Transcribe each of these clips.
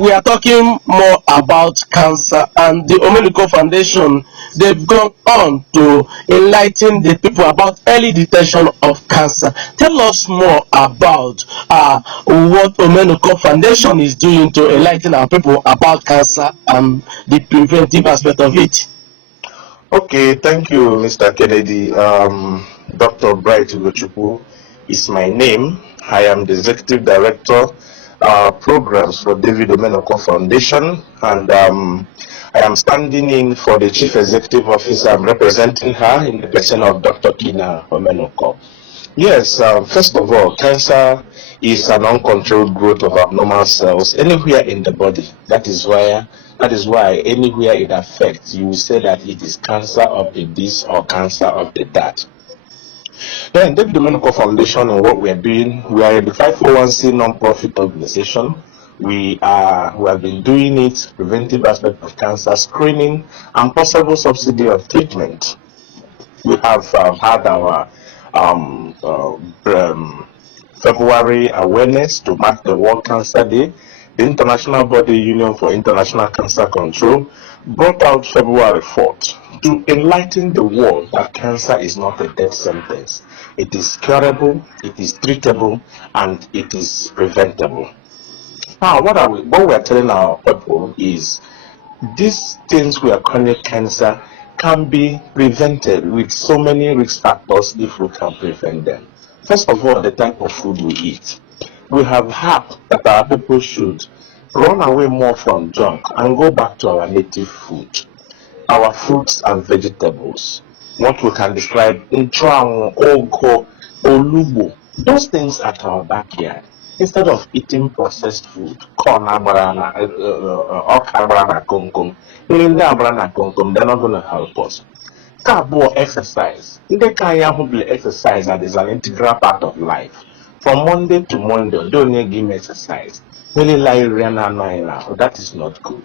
we are talking more about cancer, and the Omenukor Foundation, they've gone on to enlighten the people about early detection of cancer. Tell us more about what Omenukor Foundation is doing to enlighten our people about cancer and the preventive aspect of it. Okay, thank you, Mr. Kennedy. Dr. Bright Ugochukwu is my name. I am the Executive Director Programs for David Omenukor Foundation, and I am standing in for the Chief Executive Officer. I'm representing her in the person of Dr. Kina Omenukor. Yes, first of all, cancer is an uncontrolled growth of abnormal cells anywhere in the body. That is why anywhere it affects, you will say that it is cancer of the this or cancer of the that. Then David Omenukor Foundation, and what we are doing, we are a 501c non-profit organization. We have been doing it, preventive aspect of cancer screening and possible subsidy of treatment. We have had our February awareness to mark the World Cancer Day. The International Body Union for International Cancer Control brought out February 4th to enlighten the world that cancer is not a death sentence. It is curable, it is treatable, and it is preventable. Now, what we are telling our people is these things we are calling cancer can be prevented with so many risk factors if we can prevent them. First of all, the type of food we eat. We have heard that our people should run away more from junk and go back to our native food, our fruits and vegetables, what we can describe nchuanwu, ogo, olubo, those things at our backyard. Instead of eating processed food, corn, banana, okra, banana, kongkong, they're not going to help us. Carbo exercise. The kind of exercise that is an integral part of life. From Monday to Monday, don't give me exercise. Really like that is not good.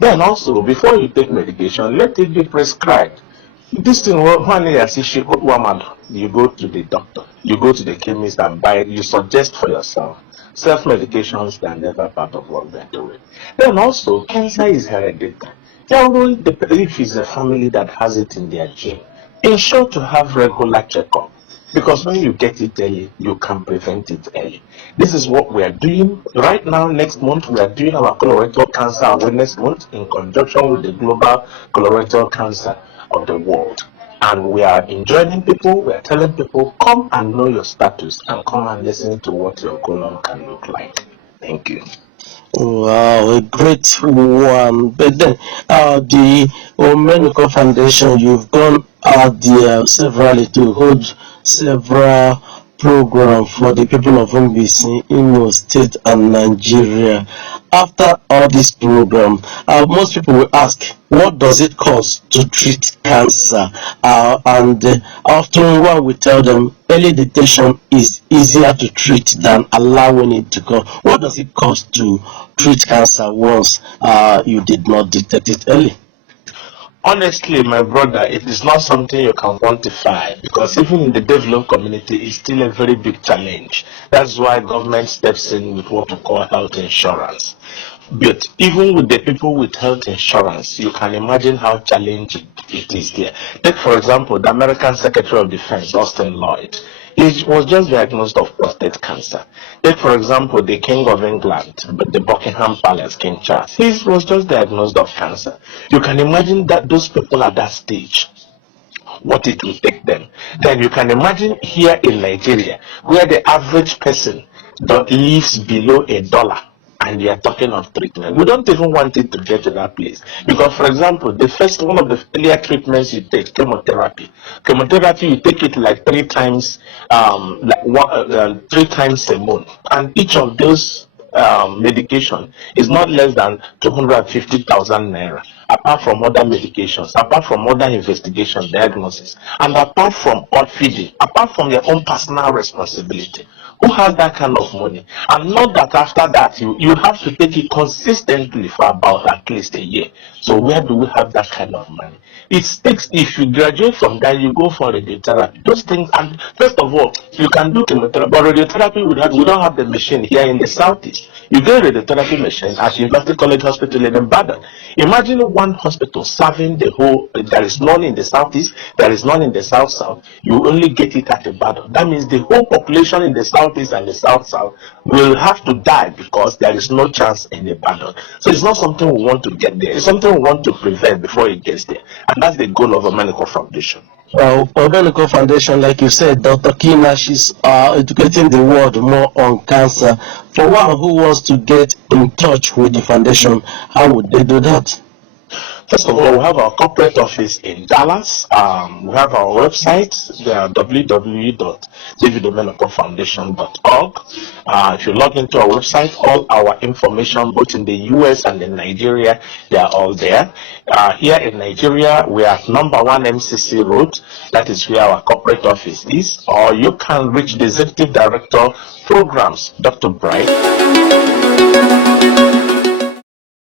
Then also, before you take medication, let it be prescribed. This thing, you go to the doctor, you go to the chemist and buy it, you suggest for yourself. Self-medications are never part of what we're doing. Then also, cancer is hereditary. Even if it's a family that has it in their gene, ensure to have regular checkup. Because when you get it early, you can prevent it early. This is what we are doing right now. Next month, we are doing our colorectal cancer awareness month in conjunction with the global colorectal cancer of the world. And we are enjoining people, we are telling people, come and know your status and come and listen to what your colon can look like. Thank you. Wow, a great one. But then, the Omenukor Foundation, you've gone out there severally to hold several programs for the people of MBC, Imo State, and Nigeria. After all this program, most people will ask, what does it cost to treat cancer? And often when we tell them early detection is easier to treat than allowing it to go. What does it cost to treat cancer once you did not detect it early? Honestly, my brother, it is not something you can quantify because even in the developed community, it's still a very big challenge. That's why government steps in with what we call health insurance. But even with the people with health insurance, you can imagine how challenging it is there. Take, for example, the American Secretary of Defense, Austin Lloyd. He was just diagnosed of prostate cancer. Take, for example, the King of England, the Buckingham Palace, King Charles. He was just diagnosed of cancer. You can imagine that those people at that stage, what it will take them. Then you can imagine here in Nigeria, where the average person lives below $1. And you are talking of treatment. We don't even want it to get to that place. Because, for example, one of the earlier treatments you take, chemotherapy. Chemotherapy, you take it like 3 times, 3 times a month. And each of those medication is not less than 250,000 naira. apart from other medications, apart from other investigation, diagnosis, and apart from all feeding, apart from their own personal responsibility. Who has that kind of money? And not that after that you have to take it consistently for about at least a year. So where do we have that kind of money? It takes, if you graduate from that, you go for radiotherapy. Those things, and first of all, you can do chemotherapy, but radiotherapy we don't have the machine here in the southeast. You get a radiotherapy machine at University College Hospital in Ibadan. Imagine one hospital serving the whole. There is none in the southeast. There is none in the south. You only get it at Ibadan. That means the whole population in the southeast and the south will have to die because there is no chance in Ibadan. So it's not something we want to get there. It's something we want to prevent before it gets there, and that's the goal of Omenukor Foundation. Omenukor Foundation, like you said, Dr. Kina, she's educating the world more on cancer. For one who wants to get in touch with the foundation, how would they do that? First of all, we have our corporate office in Dallas. We have our website, www.davidomenukorfoundation.org. If you log into our website, all our information, both in the US and in Nigeria, they are all there. Here in Nigeria, we are at number 1 MCC Road. That is where our corporate office is. Or you can reach the Executive Director Programs, Dr. Bright.